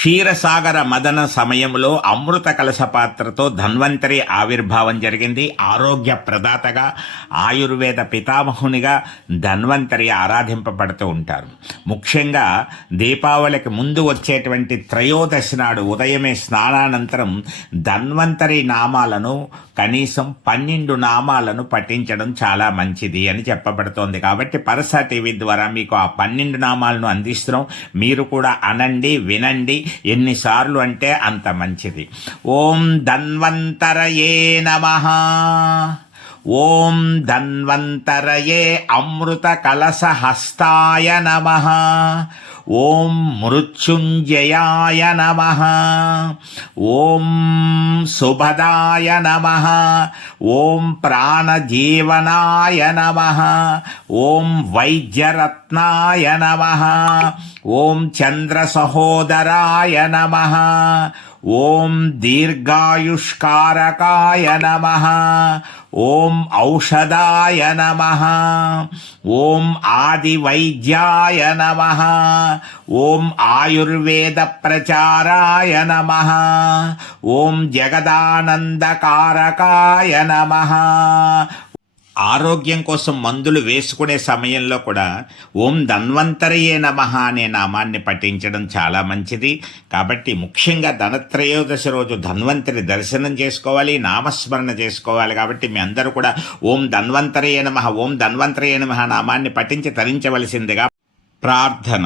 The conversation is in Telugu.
క్షీరసాగర మదన సమయంలో అమృత కలశ పాత్రతో ధన్వంతరి ఆవిర్భావం జరిగింది. ఆరోగ్య ప్రదాతగా, ఆయుర్వేద పితామహునిగా ధన్వంతరి ఆరాధింపబడుతూ ఉంటారు. ముఖ్యంగా దీపావళికి ముందు వచ్చేటువంటి త్రయోదశి నాడు ఉదయమే స్నానానంతరం ధన్వంతరి నామాలను కనీసం 12 నామాలను పఠించడం చాలా మంచిది అని చెప్పబడుతోంది. కాబట్టి పరస టీవీ ద్వారా మీకు ఆ 12 నామాలను అందిస్తున్నాం. మీరు కూడా అనండి, వినండి. ఎన్నిసార్లు అంటే అంత మంచిది. ఓం ధన్వంతరయే నమః. ఓం ధన్వంతరయే అమృత కలశ హస్తాయ నమః. ఓం మృత్యుంజయాయ నమః. ఓం సుభదాయ నమః. ఓం ప్రాణజీవనాయ నమః. ఓం వైద్యరత్నాయ నమః. ఓం చంద్రసహోదరాయ నమః. ఓం దీర్ఘాయుష్కారకాయ నమః. ఓం ఔషధాయ నమః. ఓం ఆదివైద్యాయ నమః. ఓం ఆయుర్వేద ప్రచారాయ నమః. ఓం జగదానందకారకాయ నమః. ఆరోగ్యం కోసం మందులు వేసుకునే సమయంలో కూడా ఓం ధన్వంతరయే నమః అనే నామాన్ని పఠించడం చాలా మంచిది. కాబట్టి ముఖ్యంగా ధనత్రయోదశి రోజు ధన్వంతరి దర్శనం చేసుకోవాలి, నామస్మరణ చేసుకోవాలి. కాబట్టి మీ అందరూ కూడా ఓం ధన్వంతరయే నమః, ఓం ధన్వంతరయే నమః నామాన్ని పఠించి తరించవలసిందిగా ప్రార్థన.